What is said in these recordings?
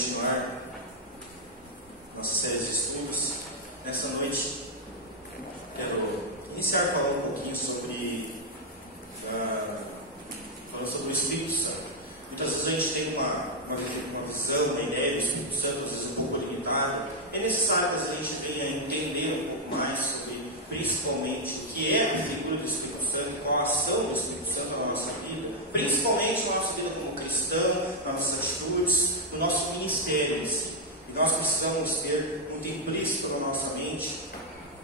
continuar nossa série de estudos. Nessa noite, quero iniciar falando um pouquinho sobre o Espírito Santo. Muitas vezes a gente tem uma visão, uma ideia do Espírito Santo, às vezes um pouco limitada. É necessário que a gente venha entender um pouco mais sobre, principalmente, o que é a figura do Espírito Santo, qual a ação do Espírito Santo na nossa vida, principalmente na nossa vida como cristão, nas nossas atitudes, no nosso ministério. E nós precisamos ter muito implícito na nossa mente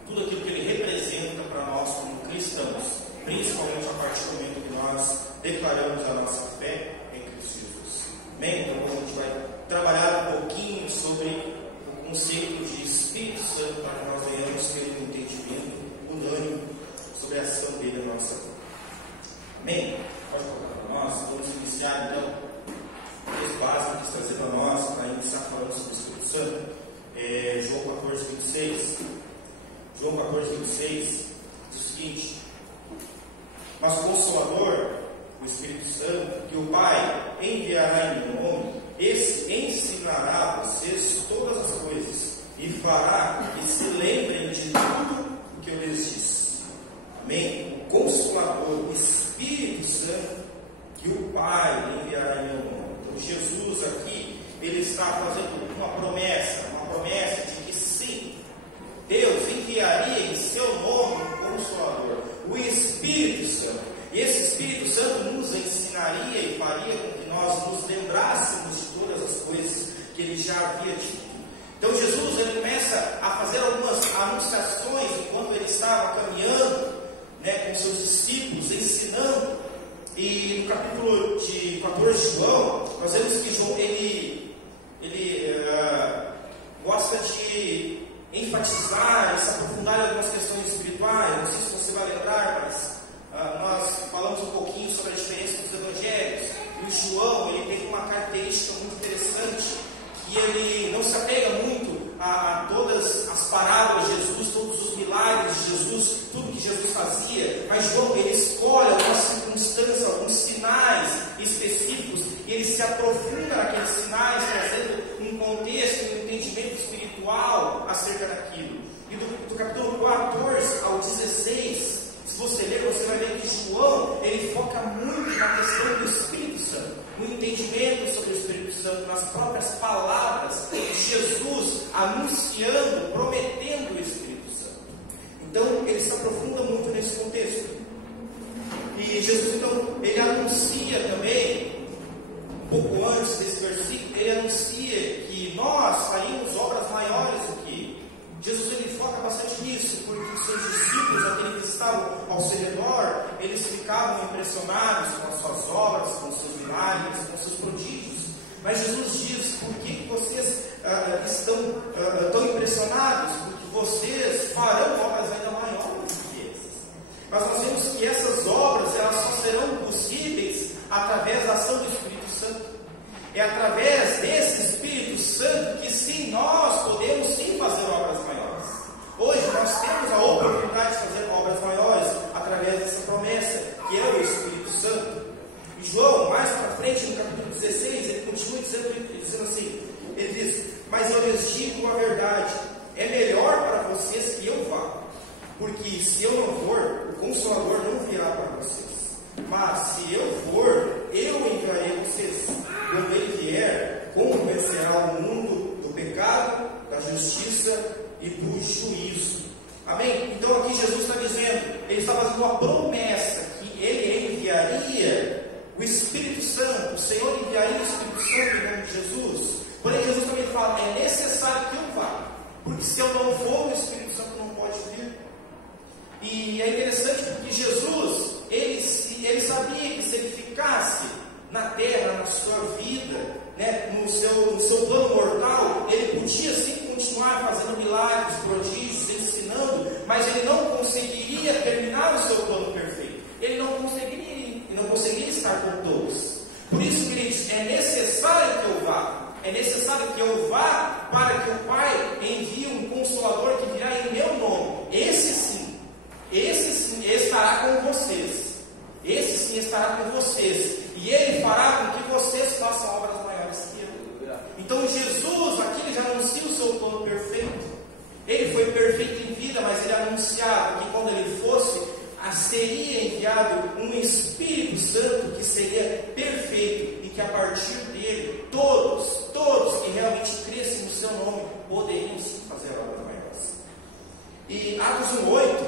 tudo aquilo que ele representa para nós como cristãos, principalmente a partir do momento que nós declaramos a nossa fé em Cristo Jesus. Bem, então a gente vai trabalhar um pouquinho sobre o conceito de Espírito Santo para que nós venhamos ter um entendimento unânime sobre a ação dele na nossa vida. Amém? Pode colocar para nós. Vamos iniciar então o texto básico que está trazendo para nós, para iniciar falando sobre o Espírito Santo. João 14, 26. João 14, 26 diz o seguinte: mas o Consolador, o Espírito Santo, que o Pai enviará em meu nome, esse ensinará a vocês todas as coisas e fará que se lembrem de tudo o que eu lhes disse. Amém? O Consolador, o Espírito Santo, que o Pai enviará em meu nome. Então Jesus aqui, ele está fazendo uma promessa de que sim, Deus enviaria em seu nome um Consolador, o Espírito Santo. E esse Espírito Santo nos ensinaria e faria com que nós nos lembrássemos de todas as coisas que ele já havia dito. Então Jesus, ele começa a fazer algumas anunciações enquanto ele estava caminhando, com seus discípulos, ensinando. E no capítulo de 14 de João, nós vemos que João ele gosta de enfatizar e se aprofundar em algumas questões espirituais. Não sei se você vai lembrar, mas nós falamos um pouquinho sobre a diferença dos evangelhos. E o João, ele tem uma característica muito interessante, que ele não se apega muito a todas as parábolas de Jesus, todos os milagres de Jesus, tudo que Jesus fazia, mas João, ele escolhe algumas circunstâncias, alguns sinais específicos, e ele se aprofunda naqueles sinais, trazendo um contexto, um entendimento espiritual acerca daquilo. E do capítulo 14 ao 16, se você ler, você vai ver que João, ele foca muito na questão do Espírito Santo, no entendimento sobre o Espírito Santo, nas próprias palavras de Jesus anunciando, prometendo o Espírito Santo. Então, ele se aprofunda muito nesse contexto. E Jesus, então, ele anuncia também, um pouco antes desse versículo, ele anuncia que nós faríamos obras maiores do que ele. Jesus, ele foca bastante nisso, porque os seus discípulos, aqueles que estavam ao seu redor, eles ficavam impressionados com as suas obras, com os seus milagres, com os seus prodígios. Mas Jesus diz: por que vocês estão tão impressionados? Porque vocês farão obras ainda maiores do que essas. Mas nós vemos que essas obras, elas só serão possíveis através da ação do Espírito Santo. É através desse Espírito Santo que sim, nós podemos sim fazer obras maiores. Hoje nós temos a oportunidade de fazer obras maiores através dessa promessa, que é o Espírito Santo. E João, mais para frente, no capítulo 16, ele continua dizendo assim, ele diz: mas eu lhes digo a verdade, é melhor para vocês que eu vá, porque se eu não for, o Consolador não virá para vocês. Mas se eu for, eu enviarei vocês. Quando ele vier, convencerá o mundo do pecado, da justiça e do juízo. Amém? Então aqui Jesus está dizendo, ele está fazendo uma promessa, que ele enviaria o Espírito Santo, o Senhor enviaria o Espírito Santo em nome de Jesus. Porém Jesus também fala, é necessário que eu vá, porque se eu não for, o Espírito Santo não pode vir. E é interessante porque Jesus, ele sabia que se ele ficasse na terra, na sua vida, no seu plano mortal, ele podia sim continuar fazendo milagres, prodígios, ensinando, mas ele não conseguiria terminar o seu plano perfeito. Ele não conseguiria estar com todos. Por isso que ele diz, é necessário que eu vá. É necessário que eu vá para que o Pai envie um Consolador que virá em meu nome. Esse sim estará com vocês. Esse sim estará com vocês. E ele fará com que vocês façam obras maiores que eu. Então Jesus que a partir dele, todos que realmente crescem no seu nome, poderiam sim fazer obras maiores. E Atos 1:8,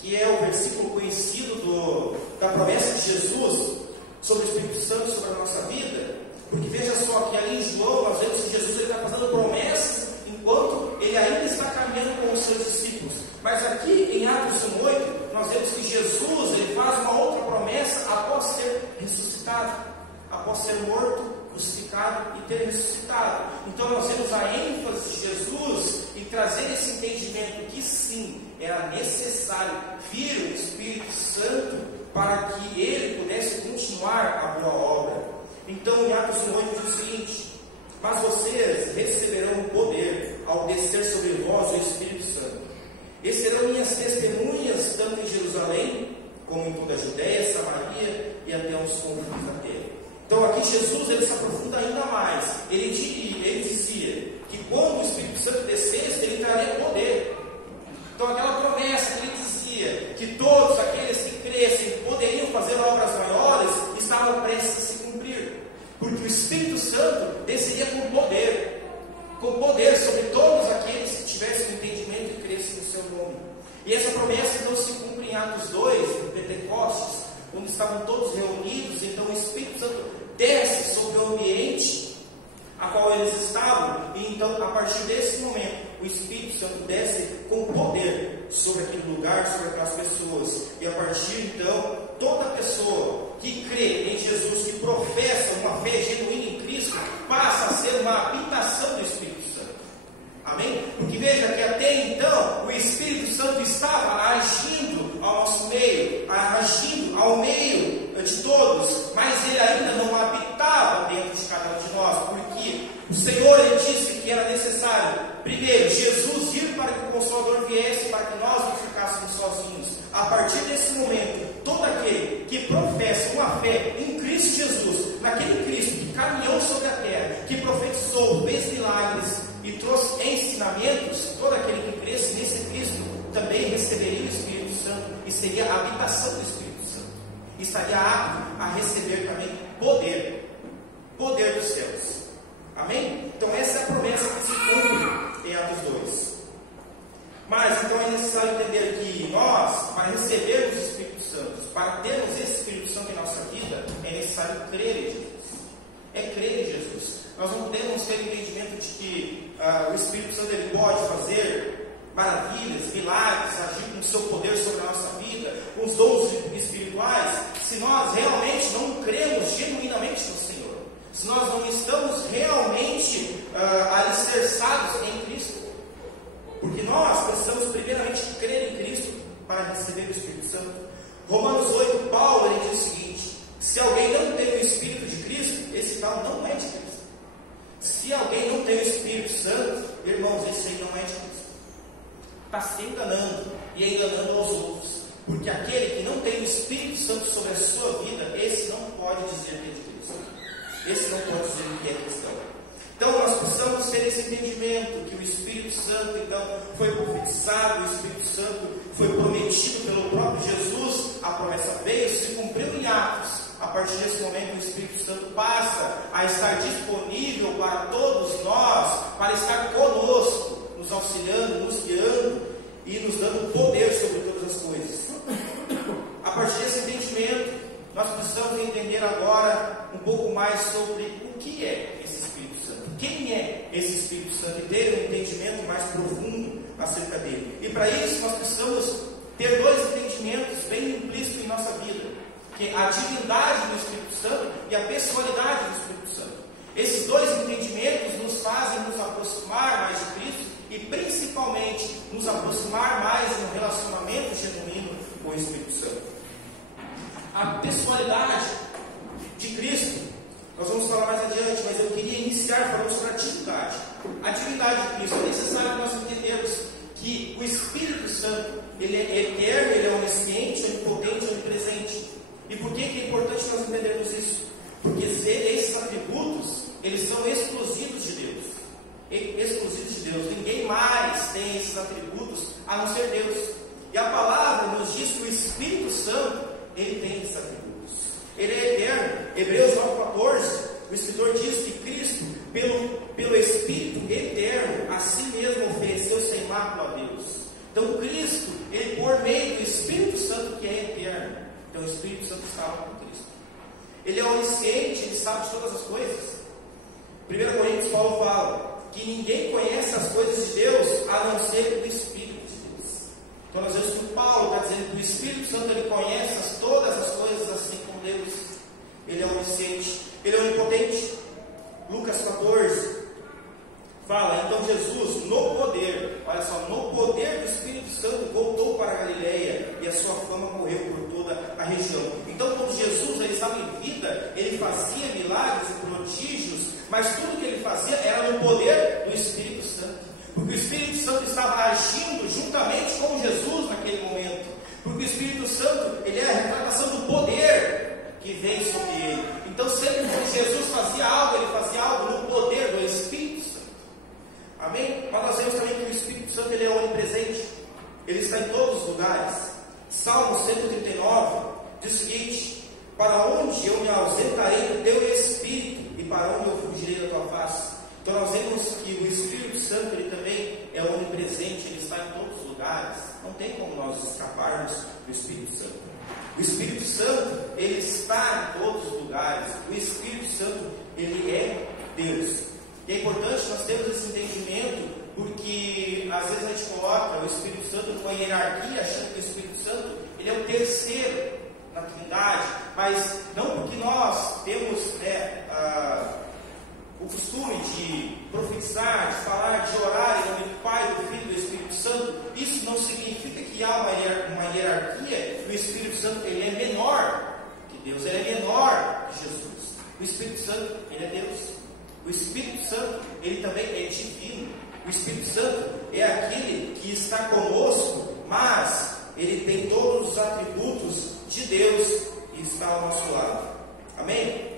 que é o versículo conhecido da promessa de Jesus sobre o Espírito Santo sobre a nossa vida, porque veja só que ali em João nós vemos que Jesus está fazendo promessas enquanto ele ainda está caminhando com os seus discípulos. Mas aqui em Atos 1:8 nós vemos que Jesus ele faz uma outra promessa após ser ressuscitado, após ser morto, crucificado e ter ressuscitado. Então nós vemos a ênfase de Jesus em trazer esse entendimento que sim, era necessário vir o Espírito Santo para que ele pudesse continuar a boa obra. Então em Atos 1:8 diz o seguinte: mas vocês receberão o poder ao descer sobre vós o Espírito Santo, e serão minhas testemunhas tanto em Jerusalém como em toda a Judéia, Samaria e até os confins da terra. Então aqui Jesus ele se aprofunda ainda mais. Ele dizia que quando o Espírito Santo descesse, ele traria poder. Então aquela promessa que ele dizia que todos aqueles que crescem poderiam fazer obras maiores, estavam prestes a se cumprir. Porque o Espírito Santo desceria com poder sobre todos aqueles que tivessem o entendimento e crescem no seu nome. E essa promessa então se cumpre em Atos 2, em Pentecostes, onde estavam todos reunidos. Então o Espírito Santo desce sobre o ambiente a qual eles estavam, e então a partir desse momento o Espírito Santo desce com poder sobre aquele lugar, sobre aquelas pessoas, e a partir então toda pessoa que crê em Jesus, que professa uma fé genuína em Cristo, passa a ser uma habitação do Espírito Santo. Amém? Porque veja que até então o Espírito Santo estava agindo ao nosso meio, agindo ao meio de todos, mas ele ainda não habitava dentro de cada um de nós, porque o Senhor ele disse que era necessário, primeiro, Jesus ir para que o Consolador viesse, para que nós não ficássemos sozinhos. A partir desse momento, todo aquele que professa uma fé em Cristo Jesus, naquele Cristo que caminhou sobre a terra, que profetizou, fez milagres e trouxe ensinamentos, todo aquele que cresce nesse Cristo também receberia o Espírito Santo e seria a habitação do Espírito Santo. Estaria apto a receber também poder dos céus. Amém? Então essa é a promessa que se cumpre em Atos 2. Mas então é necessário entender que nós, para recebermos o Espírito Santo, para termos esse Espírito Santo em nossa vida, é necessário crer em Jesus. É crer em Jesus. Nós não podemos ter o entendimento de que o Espírito Santo ele pode fazer maravilhas, milagres, agir com o seu poder sobre a nossa vida, com os dons espirituais, se nós realmente não cremos genuinamente no Senhor, se nós não estamos realmente alicerçados em Cristo. Porque nós precisamos primeiramente crer em Cristo para receber o Espírito Santo. Romanos 8, Paulo ele diz o seguinte: se alguém não tem o Espírito de Cristo, esse tal não é de Cristo. Se alguém não tem o Espírito Santo, irmãos, esse aí não é de Cristo. Está se enganando e enganando aos outros. Porque aquele que não tem o Espírito Santo sobre a sua vida, esse não pode dizer que é de Cristo. Esse não pode dizer que é cristão. Então nós precisamos ter esse entendimento que o Espírito Santo então foi profetizado, o Espírito Santo foi prometido pelo próprio Jesus, a promessa veio, se cumpriu em Atos. A partir desse momento o Espírito Santo passa a estar disponível para todos nós, para estar conosco, nos auxiliando, nos guiando e nos dando poder sobre todas as coisas. A partir desse entendimento, nós precisamos entender agora um pouco mais sobre o que é esse Espírito Santo. Quem é esse Espírito Santo? E ter um entendimento mais profundo acerca dele. E para isso nós precisamos ter dois entendimentos bem implícitos em nossa vida, que é a divindade do Espírito Santo e a pessoalidade do Espírito Santo. Esses dois entendimentos nos fazem nos aproximar mais de Cristo e principalmente nos aproximar mais de um relacionamento genuíno com o Espírito Santo. A pessoalidade de Cristo, nós vamos falar mais adiante, mas eu queria iniciar falando sobre a divindade. A divindade de Cristo, é necessário que nós entendamos que o Espírito Santo, ele é eterno, ele é onisciente, onipotente, onipresente. E por que é importante nós entendermos isso? Porque esses atributos, eles são exclusivos de Deus. Exclusivos de Deus. Ninguém mais tem esses atributos a não ser Deus. E a palavra nos diz que o Espírito Santo, ele tem esses atributos. Ele é eterno. Hebreus 9,14 o escritor diz que Cristo, pelo Espírito eterno, a si mesmo ofereceu sem mácula a Deus. Então Cristo, ele por meio do Espírito Santo que é eterno, então o Espírito Santo estava com Cristo. Ele é onisciente, ele sabe de todas as coisas. 1 Coríntios, Paulo fala que ninguém conhece as coisas de Deus a não ser o Espírito de Deus. Então nós vemos que o Paulo está dizendo que o Espírito Santo ele conhece todas as coisas assim como Deus. Ele é onisciente, ele é onipotente. Lucas 14 fala, então Jesus no poder, olha só, no poder do Espírito Santo voltou para a Galileia e a sua fama correu por toda a região. Então quando Jesus ele estava em vida, ele fazia milagres e prodígios, mas tudo que ele fazia era no poder do Espírito Santo, porque o Espírito Santo estava agindo juntamente com Jesus naquele momento, porque o Espírito Santo ele é a retratação do poder que vem sobre ele. Então sempre que Jesus fazia algo, ele fazia algo no poder do Espírito Santo. Amém? Mas nós vemos também que o Espírito Santo ele é onipresente, ele está em todos os lugares. Salmo 139 diz o seguinte: para onde eu me ausentarei do teu Espírito, e para onde eu fugirei da tua face? Então nós vemos que o Espírito Santo ele também é onipresente, ele está em todos os lugares. Não tem como nós escaparmos do Espírito Santo. O Espírito Santo ele está em todos os lugares. O Espírito Santo ele é Deus. E é importante nós termos esse entendimento, porque às vezes a gente coloca o Espírito Santo numa hierarquia, achando que o Espírito Santo ele é o terceiro na Trindade, mas não porque nós temos o costume de profetizar, de falar, de orar em nome do Pai, do Filho e do Espírito Santo. Isso não significa que há uma hierarquia. O Espírito Santo ele é menor que Deus, ele é menor que Jesus. O Espírito Santo ele é Deus. O Espírito Santo, ele também é divino. O Espírito Santo é aquele que está conosco, mas ele tem todos os atributos de Deus e está ao nosso lado. Amém?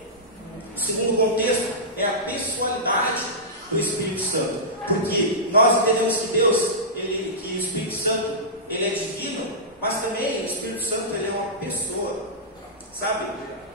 O segundo contexto é a pessoalidade do Espírito Santo, porque nós entendemos que Deus, que o Espírito Santo, ele é divino, mas também o Espírito Santo ele é uma pessoa, sabe?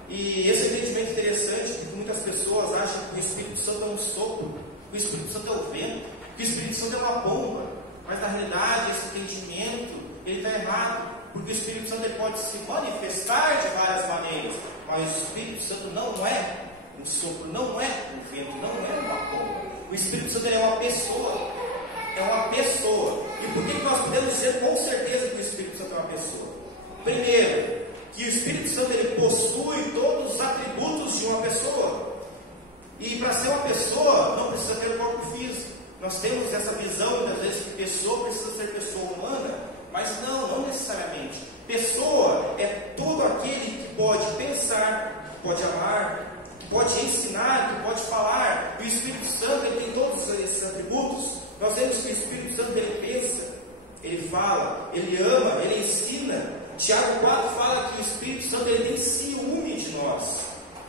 E esse entendimento é interessante, porque muitas pessoas acham que o Espírito Santo é um sopro, que o Espírito Santo é o vento, que o Espírito Santo é uma bomba, mas na realidade esse entendimento ele está errado, porque o Espírito Santo ele pode se manifestar de várias maneiras, mas o Espírito Santo não é um sopro, não é um vento, não é uma bomba. O Espírito Santo ele é uma pessoa, é uma pessoa. E por que nós podemos dizer com certeza que o Espírito Santo é uma pessoa? Primeiro, que o Espírito Santo ele possui todos os atributos de uma pessoa. E para ser uma pessoa, não precisa ter um corpo físico. Nós temos essa visão, muitas vezes, que pessoa precisa ser pessoa humana, mas não necessariamente. Pessoa é todo aquele que pode pensar, que pode amar, que pode ensinar, que pode falar. E o Espírito Santo ele tem todos esses atributos. Nós vemos que o Espírito Santo ele pensa, ele fala, ele ama, ele ensina. Tiago 4 fala que o Espírito Santo ele tem ciúme de nós.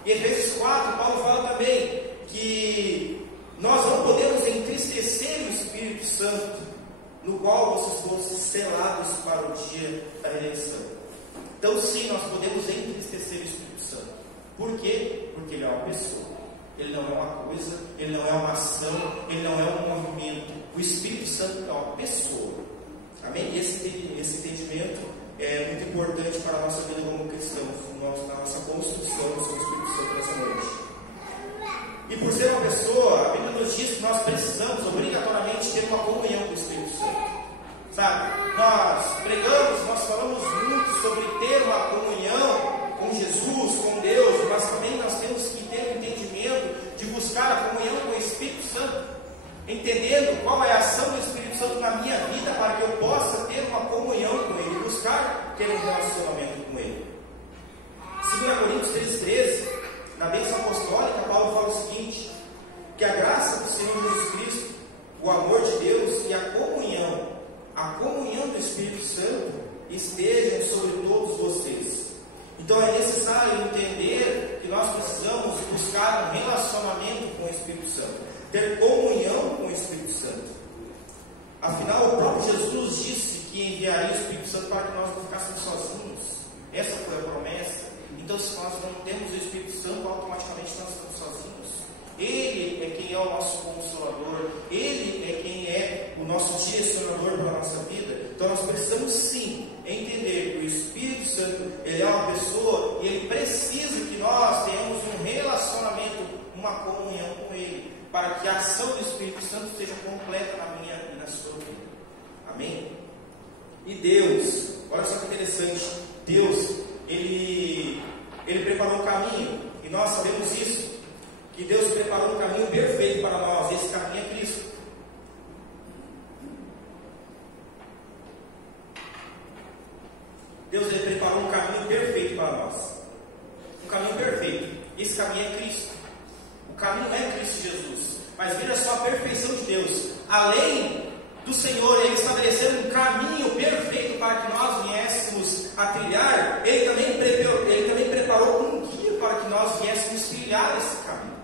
Em Efésios 4, Paulo fala também que nós não podemos entristecer o Espírito Santo, no qual vocês foram selados para o dia da redenção. Então sim, nós podemos entristecer o Espírito Santo. Por quê? Porque ele é uma pessoa. Ele não é uma coisa, ele não é uma ação, ele não é um movimento. O Espírito Santo é uma pessoa. Amém? E esse entendimento é muito importante para a nossa vida como cristãos, na nossa construção do Espírito Santo nessa noite. E por ser uma pessoa, a Bíblia nos diz que nós precisamos obrigatoriamente ter uma comunhão com o Espírito Santo. Sabe? Nós pregamos, nós falamos muito sobre ter uma comunhão com Jesus, com Deus, mas também nós temos que ter o entendimento de buscar a comunhão com o Espírito Santo, entendendo qual é a ação do Espírito Santo na minha vida para que eu possa ter uma comunhão com Ele, buscar ter um relacionamento com Ele. 2 Coríntios 3,13, na bênção apostólica, Paulo fala o seguinte: que a graça do Senhor Jesus Cristo, o amor de Deus e a comunhão do Espírito Santo estejam sobre todos vocês. Então é necessário entender que nós precisamos buscar um relacionamento com o Espírito Santo, ter comunhão com o Espírito Santo. Afinal, o próprio Jesus disse que enviaria o Espírito Santo para que nós não ficássemos sozinhos. Essa foi a promessa. Então, se nós não temos o Espírito Santo, automaticamente nós estamos sozinhos. é o nosso Consolador, Ele é quem é o nosso direcionador para a nossa vida. Então nós precisamos sim entender que o Espírito Santo, Ele é uma pessoa e Ele precisa que nós tenhamos um relacionamento, uma comunhão com Ele, para que a ação do Espírito Santo seja completa na minha e na sua vida. Amém? E Deus, olha só que interessante, Deus, Ele preparou um caminho, e nós sabemos isso, que Deus preparou um caminho perfeito para nós. Esse caminho é Cristo. Deus, Ele preparou um caminho perfeito para nós, um caminho perfeito. Esse caminho é Cristo. O caminho é Cristo Jesus. Mas veja só a perfeição de Deus. Além do Senhor Ele estabelecer um caminho perfeito para que nós viéssemos a trilhar, Ele também preparou um guia para que nós viéssemos trilhar esse caminho.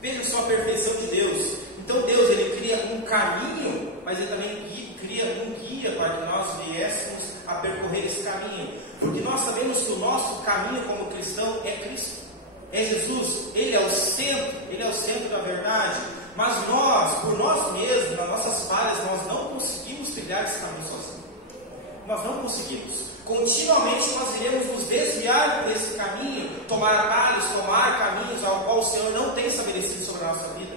Veja só a perfeição de Deus. Então Deus, Ele cria um caminho, mas Ele também cria um guia para que nós viéssemos a percorrer esse caminho. Porque nós sabemos que o nosso caminho como cristão é Cristo, é Jesus. Ele é o centro da verdade. Mas nós, por nós mesmos, nas nossas falhas, nós não conseguimos trilhar esse caminho sozinhos. Nós não conseguimos. Continuamente nós iremos nos desviar desse caminho, tomar atalhos, tomar caminhos ao qual o Senhor não tem estabelecido sobre a nossa vida.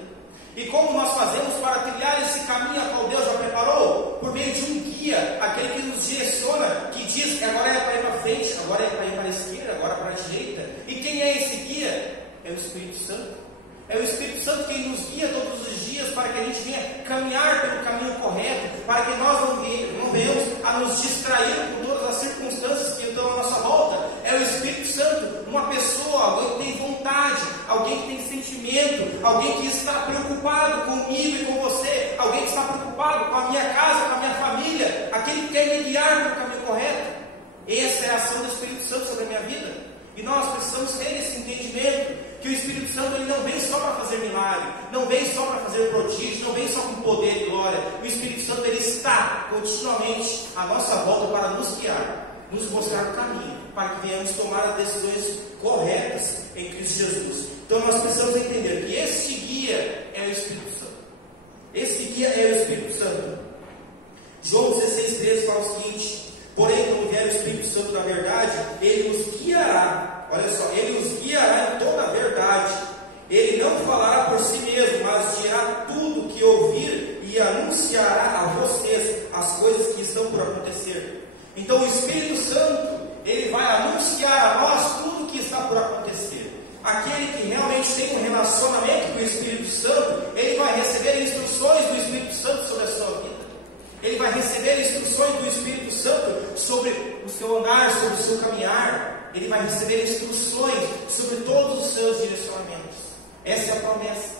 E como nós fazemos para trilhar esse caminho a qual Deus já preparou? Por meio de um guia, aquele que nos direciona, que diz que agora é para ir para frente, agora é para ir para a esquerda, agora para a direita. E quem é esse guia? É o Espírito Santo. É o Espírito Santo quem nos guia todos os dias para que a gente venha caminhar pelo caminho correto, para que nós não venhamos a nos distrair com todas as circunstâncias que estão à nossa volta. É o Espírito Santo, uma pessoa, alguém que tem vontade, alguém que tem sentimento, alguém que está preocupado comigo e com você, alguém que está preocupado com a minha casa, com a minha família, aquele que quer me guiar pelo caminho correto. Essa é a ação do Espírito Santo sobre a minha vida. E nós precisamos ter esse entendimento, que o Espírito Santo ele não vem só para fazer milagre, não vem só para fazer prodígio, não vem só com poder e glória. O Espírito Santo ele está continuamente à nossa volta para nos guiar, nos mostrar o caminho, para que venhamos tomar as decisões corretas em Cristo Jesus. Então nós precisamos entender que esse guia é o Espírito Santo. Esse guia é o Espírito Santo. João 16,13 fala o seguinte: porém, quando vier o Espírito Santo da verdade, Ele os guiará. Olha só, Ele os guiará em toda a verdade. Ele não falará por si mesmo, mas dirá tudo o que ouvir e anunciará a vocês as coisas que estão por acontecer. Então o Espírito Santo, Ele vai anunciar a nós tudo o que está por acontecer. Aquele que realmente tem um relacionamento com o Espírito Santo, ele vai receber instruções do Espírito Santo sobre a sua vida. Ele vai receber instruções do Espírito Santo sobre o seu andar, sobre o seu caminhar. Ele vai receber instruções sobre todos os seus direcionamentos. Essa é a promessa.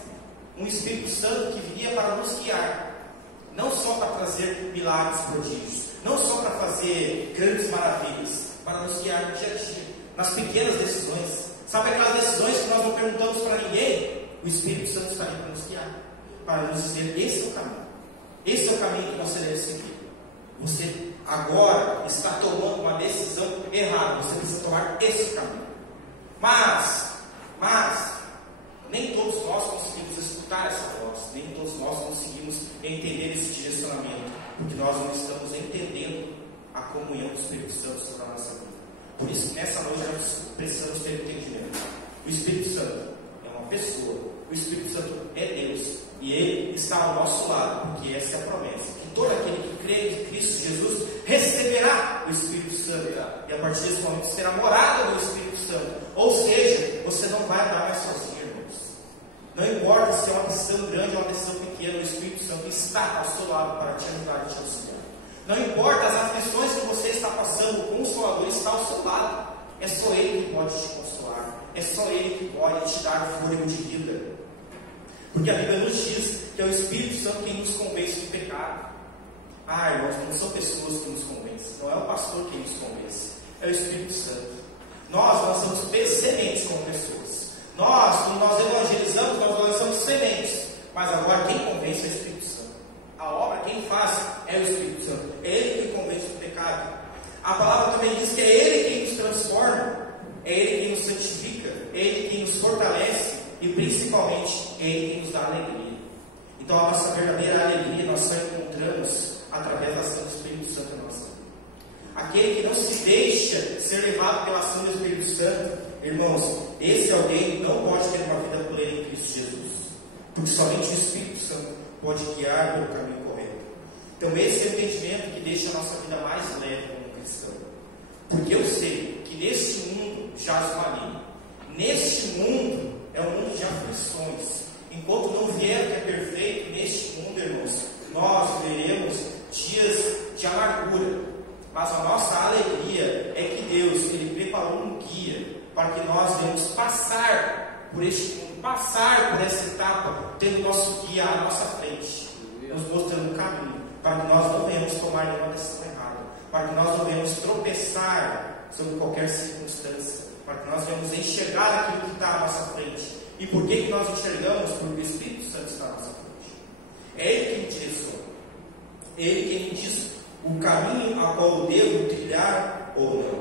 Um Espírito Santo que viria para nos guiar, não só para trazer milagres, prodígios, não só para fazer grandes maravilhas, para nos guiar no dia a dia, nas pequenas decisões. Sabe aquelas decisões que nós não perguntamos para ninguém? O Espírito Santo está aí para nos guiar, para nos dizer: esse é o caminho. Esse é o caminho que você deve seguir. Você agora está tomando uma decisão errada. Você precisa tomar esse caminho. Mas nem todos nós conseguimos escutar essa voz. Nem todos nós conseguimos entender esse direcionamento, porque nós não estamos entendendo a comunhão do Espírito Santo sobre a nossa vida. Por isso que nessa noite nós precisamos ter entendimento. O Espírito Santo é uma pessoa. O Espírito Santo é Deus. E Ele está ao nosso lado, porque essa é a promessa, que todo aquele que crê em Cristo Jesus receberá o Espírito Santo, e a partir desse momento terá morada do Espírito Santo. Ou seja, você não vai andar mais sozinho, irmãos. Não importa se é uma decisão grande ou uma decisão pequena, o Espírito Santo está ao seu lado para te ajudar e te auxiliar. Não importa as aflições que você está passando, o Consolador está ao seu lado. É só Ele que pode te consolar, é só Ele que pode te dar fôlego de vida. Porque a Bíblia nos diz que é o Espírito Santo quem nos convence do pecado. Irmãos, não são pessoas que nos convencem, não é o pastor quem nos convence, é o Espírito Santo. Nós lançamos sementes como pessoas. Quando nós evangelizamos, nós lançamos sementes. Mas agora quem convence é o Espírito Santo. A obra quem faz é o Espírito Santo. É Ele que convence do pecado. A palavra também diz que é Ele quem nos transforma, é Ele quem nos santifica, é Ele quem nos fortalece. E principalmente Ele que nos dá alegria. Então a nossa verdadeira alegria nós só encontramos através da ação do Espírito Santo na nossa vida. Aquele que não se deixa ser levado pela ação do Espírito Santo, irmãos, esse alguém não pode ter uma vida plena em Cristo Jesus, porque somente o Espírito Santo pode guiar pelo caminho correto. Então esse é o entendimento que deixa a nossa vida mais leve como cristão, porque eu sei que neste mundo jaz o maligno. Neste mundo é um mundo de aflições. Enquanto não vier o que é perfeito neste mundo, irmãos, nós veremos dias de amargura. Mas a nossa alegria é que Deus, Ele preparou um guia para que nós venhamos passar por este mundo, passar por essa etapa, tendo nosso guia à nossa frente, nos mostrando o caminho, para que nós não venhamos tomar nenhuma decisão errada, para que nós não venhamos tropeçar sobre qualquer circunstância, para que nós venhamos enxergar aquilo que está à nossa frente. E por que nós enxergamos? Porque o Espírito Santo está à nossa frente. É Ele que me direciona, Ele que me diz o caminho a qual eu devo trilhar ou não.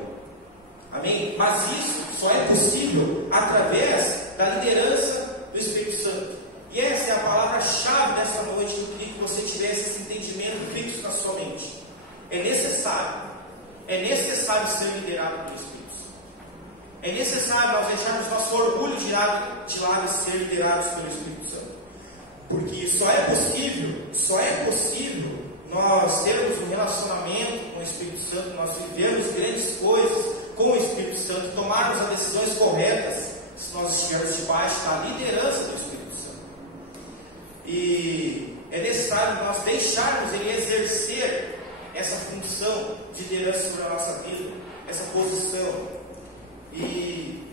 Amém? Mas isso só é possível através da liderança do Espírito Santo. E essa é a palavra-chave dessa noite, que eu queria que você tivesse esse entendimento fixo na sua mente. É necessário ser liderado pelo Espírito Santo. É necessário nós deixarmos nosso orgulho de lado e ser liderados pelo Espírito Santo. Porque só é possível nós termos um relacionamento com o Espírito Santo, nós vivemos grandes coisas com o Espírito Santo, tomarmos as decisões corretas, se nós estivermos debaixo da liderança do Espírito Santo. E é necessário nós deixarmos Ele exercer essa função de liderança sobre a nossa vida, essa posição. E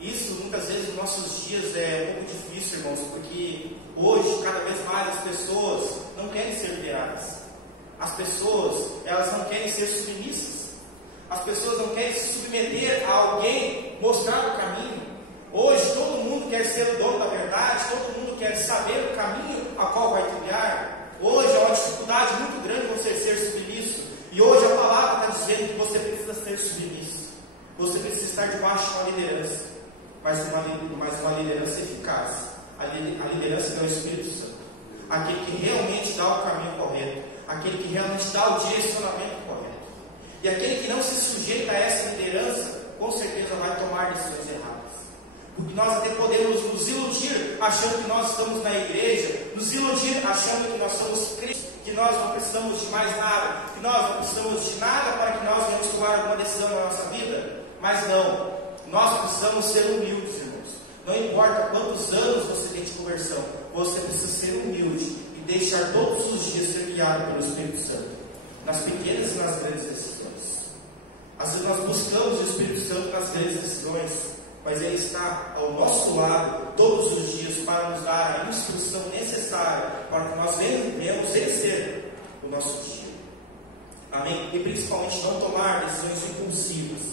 isso muitas vezes nos nossos dias é um pouco difícil, irmãos, porque hoje cada vez mais as pessoas não querem ser lideradas. As pessoas, elas não querem ser submissas. As pessoas não querem se submeter a alguém mostrar o caminho. Hoje todo mundo quer ser o dono da verdade, todo mundo quer saber o caminho a qual vai trilhar. Hoje é uma dificuldade muito grande você ser submisso. E hoje a palavra está dizendo que você precisa ser submisso. Você precisa estar debaixo de uma liderança, mas uma liderança eficaz. A liderança é o Espírito Santo, aquele que realmente dá o caminho correto, aquele que realmente dá o direcionamento correto. E aquele que não se sujeita a essa liderança, com certeza vai tomar decisões erradas. Porque nós até podemos nos iludir achando que nós estamos na igreja, nos iludir achando que nós somos cristãos, que nós não precisamos de mais nada, que nós não precisamos de nada para que nós venhamos tomar alguma decisão na nossa vida. Mas não, nós precisamos ser humildes, irmãos. Não importa quantos anos você tem de conversão, você precisa ser humilde e deixar todos os dias ser guiado pelo Espírito Santo, nas pequenas e nas grandes decisões. Às vezes nós buscamos o Espírito Santo nas grandes decisões, mas Ele está ao nosso lado todos os dias para nos dar a instrução necessária para que nós venhamos vencer o nosso dia. Amém? E principalmente não tomar decisões impulsivas.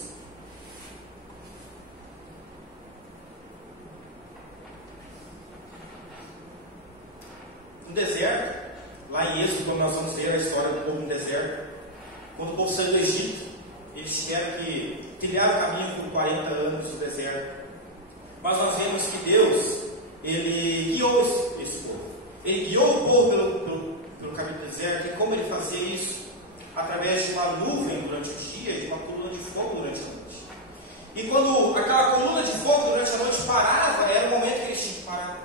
No deserto, lá em Êxodo, quando nós vamos ver a história do povo no deserto, quando o povo saiu do Egito, eles tiveram que trilhar o caminho por 40 anos no deserto. Mas nós vemos que Deus, Ele guiou esse povo. Ele guiou o povo pelo caminho do deserto. E como Ele fazia isso? Através de uma nuvem durante o dia e de uma coluna de fogo durante a noite. E quando aquela coluna de fogo durante a noite parava, era o momento que eles tinham que parar.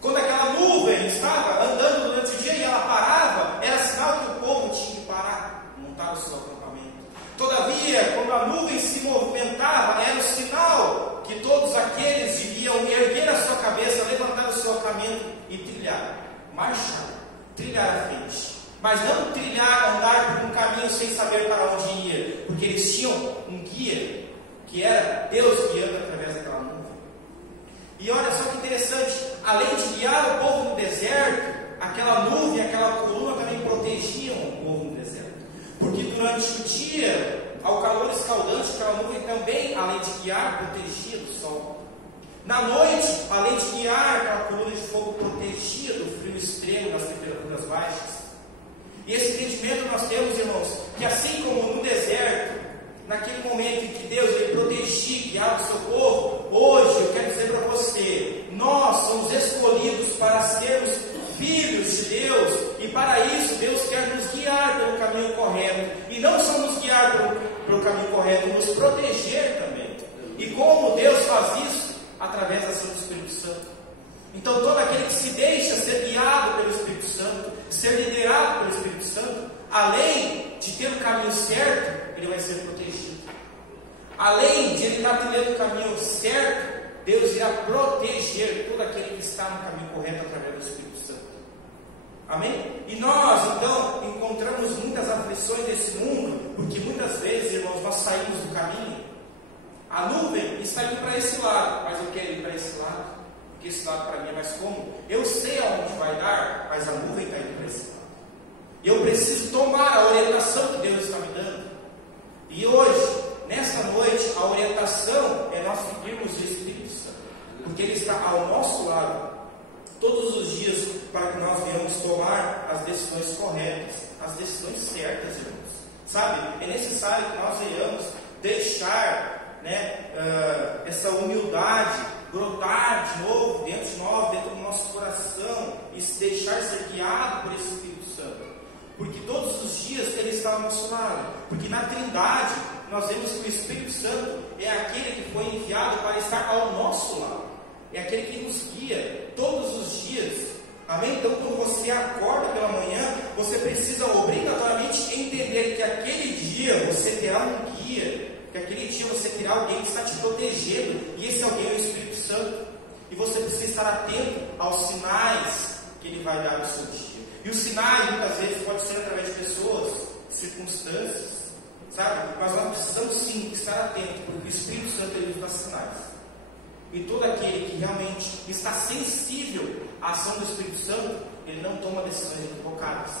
Quando aquela nuvem estava andando durante o dia e ela parava, era sinal que o povo tinha que parar, montar o seu acampamento. Todavia, quando a nuvem se movimentava, era o sinal que todos aqueles deviam erguer a sua cabeça, levantar o seu acampamento e trilhar, marchar, trilhar à frente. Mas não trilhar, andar por um caminho sem saber para onde ia, porque eles tinham um guia, que era Deus guiando através daquela nuvem. E olha só que interessante, além de guiar o povo no deserto, aquela nuvem, aquela coluna também protegiam o povo no deserto. Porque durante o dia, ao calor escaldante, aquela nuvem também, além de guiar, protegia do sol. Na noite, além de guiar, aquela coluna de fogo protegia do frio extremo nas temperaturas baixas. E esse entendimento nós temos, irmãos, que assim como no deserto, naquele momento em que Deus ele protegia e guiava o seu povo, hoje eu quero dizer para você, nós para sermos filhos de Deus, e para isso Deus quer nos guiar pelo caminho correto, e não só nos guiar pelo caminho correto, nos proteger também. E como Deus faz isso? Através da ação do Espírito Santo. Então todo aquele que se deixa ser guiado pelo Espírito Santo, ser liderado pelo Espírito Santo, além de ter o caminho certo, ele vai ser protegido. Além de ele estar trilhando o caminho certo, Deus irá proteger todo aquele que está no caminho correto através do Espírito Santo. Amém? E nós, então, encontramos muitas aflições nesse mundo, porque muitas vezes, irmãos, nós saímos do caminho. A nuvem está indo para esse lado, mas eu quero ir para esse lado, porque esse lado para mim é mais cômodo. Eu sei aonde vai dar, mas a nuvem está indo para esse lado. E eu preciso tomar a orientação que Deus está me dando. E hoje, nesta noite, a orientação é nós seguirmos o Espírito Santo, porque Ele está ao nosso lado todos os dias para que nós venhamos tomar as decisões corretas, as decisões certas, irmãos. Sabe, é necessário que nós venhamos deixar essa humildade brotar de novo dentro de nós, dentro do nosso coração, e se deixar ser guiado por esse Espírito Santo, porque todos os dias Ele está ao nosso lado. Porque na Trindade nós vemos que o Espírito Santo é aquele que foi enviado para estar ao nosso lado, é aquele que nos guia todos os dias. Amém? Então, quando você acorda pela manhã, você precisa obrigatoriamente entender que aquele dia você terá um guia, que aquele dia você terá alguém que está te protegendo, e esse alguém é o Espírito Santo. E você precisa estar atento aos sinais que Ele vai dar no seu dia. E os sinais, muitas vezes, pode ser através de pessoas, circunstâncias, sabe? Mas nós precisamos sim estar atentos, porque o Espírito Santo Ele nos dá sinais. E todo aquele que realmente está sensível à ação do Espírito Santo, ele não toma decisões equivocadas.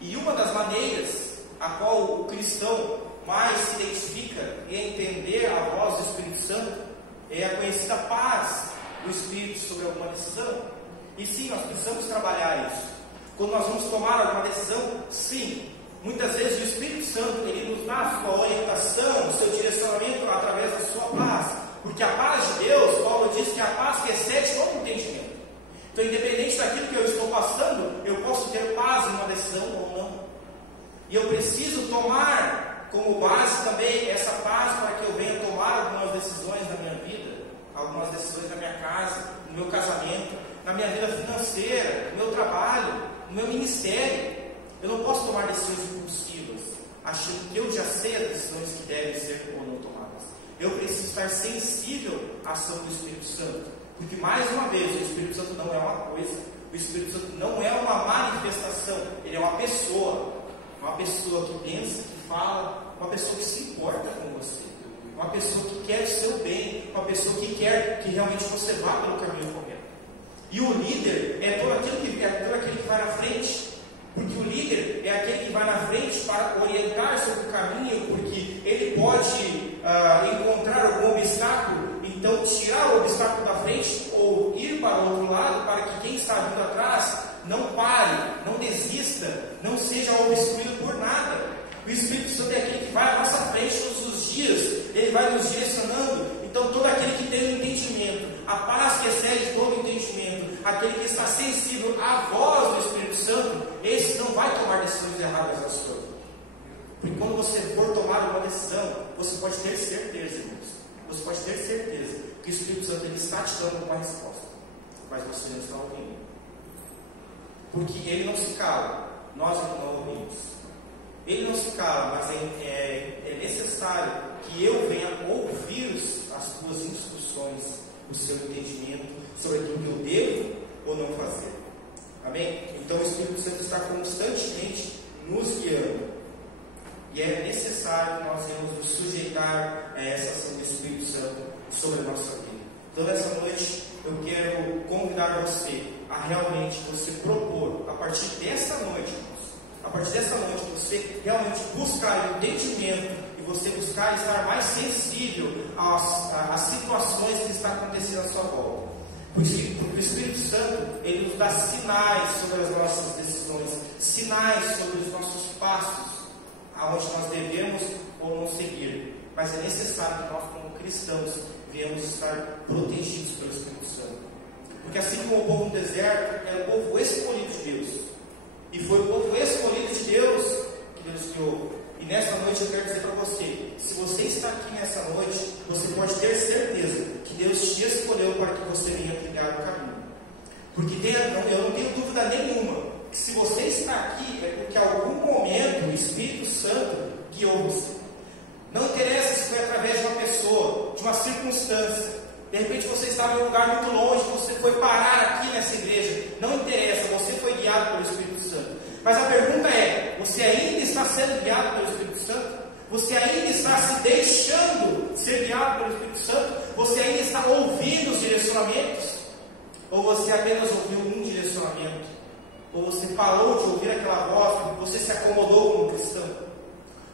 E uma das maneiras a qual o cristão mais se identifica e entender a voz do Espírito Santo é a conhecida paz do Espírito sobre alguma decisão. E sim, nós precisamos trabalhar isso. Quando nós vamos tomar alguma decisão, sim, muitas vezes o Espírito Santo ele nos dá a sua orientação, o seu direcionamento através da sua paz. Porque a paz de Deus, Paulo diz que é a paz que excede todo entendimento. Então, independente daquilo que eu estou passando, eu posso ter paz em uma decisão ou não. E eu preciso tomar como base também essa paz para que eu venha tomar algumas decisões na minha vida, algumas decisões na minha casa, no meu casamento, na minha vida financeira, no meu trabalho, no meu ministério. Eu não posso tomar decisões impulsivas, achando que eu já sei as decisões que devem ser ou não tomadas. Eu preciso estar sensível à ação do Espírito Santo, porque mais uma vez, o Espírito Santo não é uma coisa, o Espírito Santo não é uma manifestação, ele é uma pessoa que pensa, que fala, uma pessoa que se importa com você, uma pessoa que quer o seu bem, uma pessoa que quer que realmente você vá pelo caminho correto. E o líder é todo aquele que vai na frente, porque o líder é aquele que vai na frente para orientar sobre o caminho, porque ele pode encontrar algum obstáculo, então tirar o obstáculo da frente ou ir para o outro lado, para que quem está vindo atrás não pare, não desista, não seja obstruído por nada. O Espírito Santo é aquele que vai à nossa frente todos os dias, ele vai nos direcionando. Então todo aquele que tem um entendimento, a paz que excede todo entendimento, aquele que está sensível à voz do Espírito Santo, esse não vai tomar decisões erradas na sua vida. Porque quando você for tomar uma decisão, você pode ter certeza, irmãos, você pode ter certeza que o Espírito Santo ele está te dando uma resposta, mas você não está ouvindo. Porque ele não se cala, nós não ouvimos. Ele não se cala, mas é necessário que eu venha ouvir as suas instruções, o seu entendimento sobre aquilo que eu devo ou não fazer. Amém? Então o Espírito Santo está constantemente nos guiando. E é necessário que nós venhamos nos sujeitar a essa ação do Espírito Santo sobre a nossa vida. Então nessa noite eu quero convidar você a realmente você propor, a partir dessa noite, a partir dessa noite, você realmente buscar o entendimento e você buscar estar mais sensível às situações que estão acontecendo à sua volta. Porque o Espírito Santo, ele nos dá sinais sobre as nossas decisões, sinais sobre os nossos passos, aonde nós devemos ou não seguir. Mas é necessário que nós, como cristãos, venhamos estar protegidos pelo Espírito Santo. Porque assim como o povo no deserto era o povo escolhido de Deus, e foi o povo escolhido de Deus que Deus criou. E nessa noite eu quero dizer para você, se você está aqui nessa noite, você pode ter certeza que Deus te escolheu para que você venha trilhar o caminho. Porque eu não tenho dúvida nenhuma que se você está aqui é porque em algum momento o Espírito Santo guiou você. Não interessa se foi através de uma pessoa, de uma circunstância. De repente você estava em um lugar muito longe, você foi parar aqui nessa igreja. Não interessa, você foi guiado pelo Espírito Santo. Mas a pergunta é, você ainda está sendo guiado pelo Espírito Santo? Você ainda está se deixando ser guiado pelo Espírito Santo? Você ainda está ouvindo os direcionamentos? Ou você apenas ouviu um direcionamento? Ou você parou de ouvir aquela voz porque você se acomodou como cristão?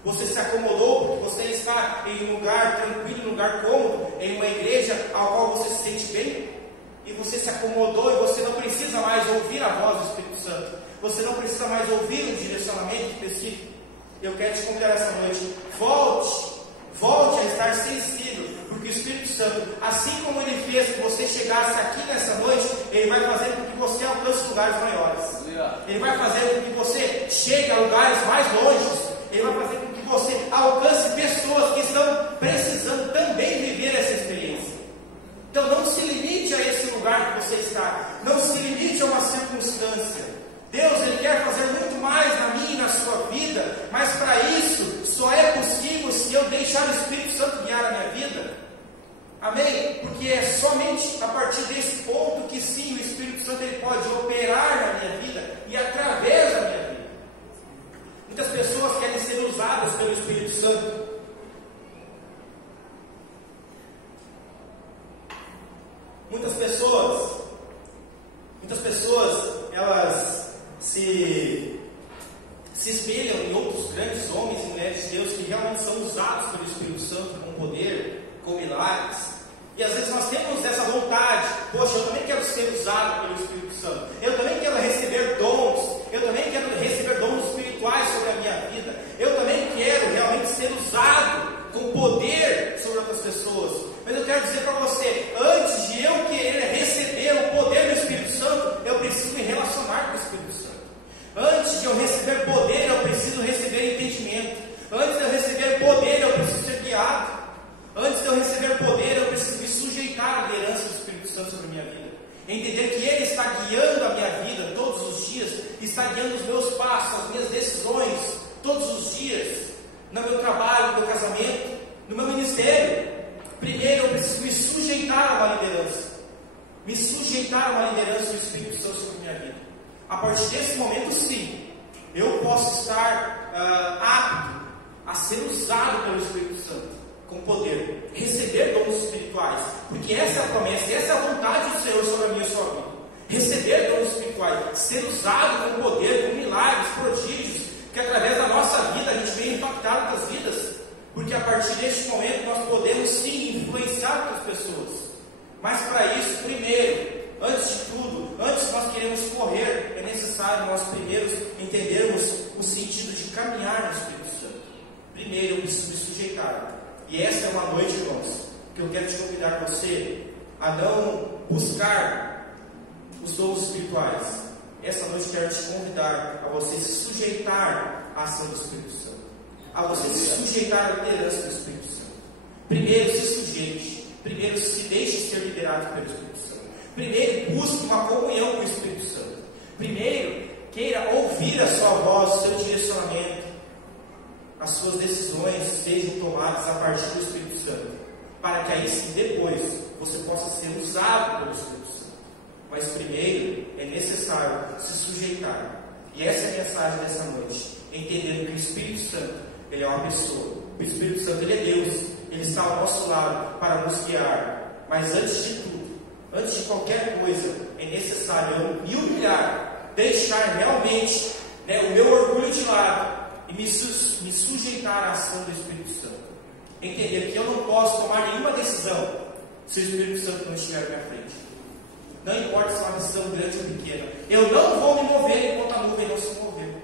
Você se acomodou porque você está em um lugar tranquilo, em um lugar cômodo, em uma igreja ao qual você se sente bem? E você se acomodou e você não precisa mais ouvir a voz do Espírito Santo. Você não precisa mais ouvir um direcionamento específico. Eu quero te convidar essa noite, volte a estar sensível, porque o Espírito Santo, assim como Ele fez que você chegasse aqui nessa noite, Ele vai fazer com que você alcance lugares maiores. Ele vai fazer com que você chegue a lugares mais longes. Ele vai fazer com que você alcance pessoas que estão precisando também viver essa experiência. Então não se limite a esse lugar que você está. Não se limite a uma circunstância. Deus, Ele quer fazer muito mais na minha e na sua vida, mas para isso só é possível se eu deixar o Espírito Santo guiar a minha vida. Amém? Porque é somente a partir desse ponto que sim, o Espírito Santo ele pode operar na minha vida e através da minha vida. Muitas pessoas querem ser usadas pelo Espírito Santo. Muitas pessoas, elas se espelham em outros grandes homens e mulheres de Deus que realmente são usados pelo Espírito Santo com poder, com milagres. E às vezes nós temos essa vontade, poxa, eu também quero ser usado pelo Espírito Santo, eu também quero receber dons, eu também quero receber dons espirituais sobre a minha vida, eu também quero realmente ser usado com poder sobre outras pessoas. Mas eu quero dizer para você, antes de eu querer receber o poder do Espírito Santo, eu preciso me relacionar com o Espírito Santo. Antes de eu receber poder, eu preciso receber entendimento. Antes de eu receber poder, eu preciso ser guiado. Antes de eu receber poder, eu preciso me sujeitar à liderança do Espírito Santo sobre a minha vida. Entender que Ele está guiando a minha vida todos os dias, está guiando os meus passos, as minhas decisões, todos os dias, no meu trabalho, no meu casamento, no meu ministério. Primeiro eu preciso me sujeitar a uma liderança. Me sujeitar a uma liderança do Espírito Santo sobre a minha vida. A partir desse momento, sim, eu posso estar apto a ser usado pelo Espírito Santo com poder, receber dons espirituais, porque essa é a promessa, essa é a vontade do Senhor sobre a minha e sua vida. Receber dons espirituais, ser usado com poder, com milagres, prodígios, que através da nossa vida a gente vem impactar outras vidas, porque a partir deste momento nós podemos sim influenciar outras pessoas. Mas para isso, primeiro, antes de tudo, antes que nós queremos correr, é necessário nós primeiros entendermos o sentido de caminhar no Espírito Santo. Primeiro eu preciso me sujeitar. E essa é uma noite, irmãos, que eu quero te convidar você a não buscar os dons espirituais. Essa noite eu quero te convidar a você se sujeitar à ação do Espírito Santo, a você se sujeitar à liderança do Espírito Santo. Primeiro se sujeite, primeiro se deixe ser liderado pelo Espírito Santo. Primeiro busque uma comunhão com o Espírito Santo. Primeiro queira ouvir a sua voz, o seu direcionamento. As suas decisões sejam tomadas a partir do Espírito Santo, para que aí sim, depois, você possa ser usado pelo Espírito Santo. Mas primeiro, é necessário se sujeitar. E essa é a mensagem dessa noite. Entendendo que o Espírito Santo, Ele é uma pessoa. O Espírito Santo, Ele é Deus. Ele está ao nosso lado para nos guiar. Mas antes de tudo, antes de qualquer coisa, é necessário eu me humilhar, deixar realmente o meu orgulho de lado, e me sujeitar à ação do Espírito Santo. Entender que eu não posso tomar nenhuma decisão se o Espírito Santo não estiver à minha frente. Não importa se é uma decisão grande ou pequena. Eu não vou me mover enquanto a nuvem não se mover.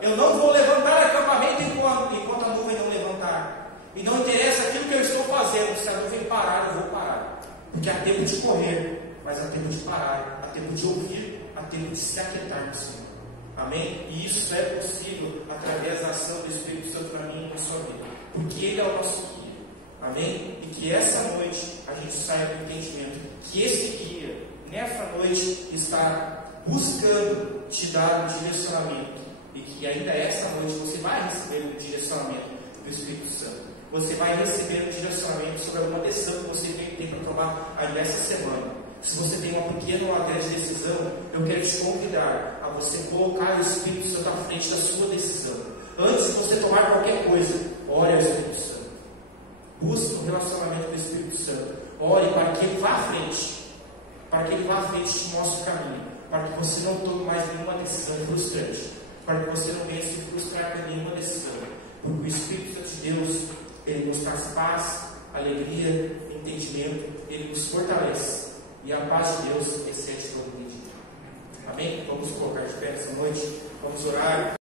Eu não vou levantar acampamento enquanto a nuvem não levantar. E não interessa aquilo que eu estou fazendo. Se a nuvem parar, eu vou parar. Porque há tempo de correr, mas mas há tempo de parar, há tempo de ouvir, há tempo de se aquietar no Senhor. Amém? E isso é possível através da ação do Espírito Santo na minha e na sua vida, porque Ele é o nosso guia. Amém? E que essa noite a gente saia do entendimento que esse guia, nessa noite, está buscando te dar um direcionamento, e que ainda essa noite você vai receber um direcionamento do Espírito Santo. Você vai receber um direcionamento sobre alguma decisão que você tem para tomar ainda essa semana. Se você tem uma pequena ou uma grande decisão, eu quero te convidar a você colocar o Espírito Santo à frente da sua decisão. Antes de você tomar qualquer coisa, ore ao Espírito Santo. Busque um relacionamento com o Espírito Santo. Ore para que Ele vá à frente. Para que Ele vá à frente e te mostre o caminho. Para que você não tome mais nenhuma decisão frustrante. Para que você não venha se frustrar com nenhuma decisão. Porque o Espírito Santo de Deus, Ele nos traz paz, alegria, entendimento. Ele nos fortalece. E a paz de Deus excede todo entendimento. Amém? Vamos colocar de pé essa noite. Vamos orar.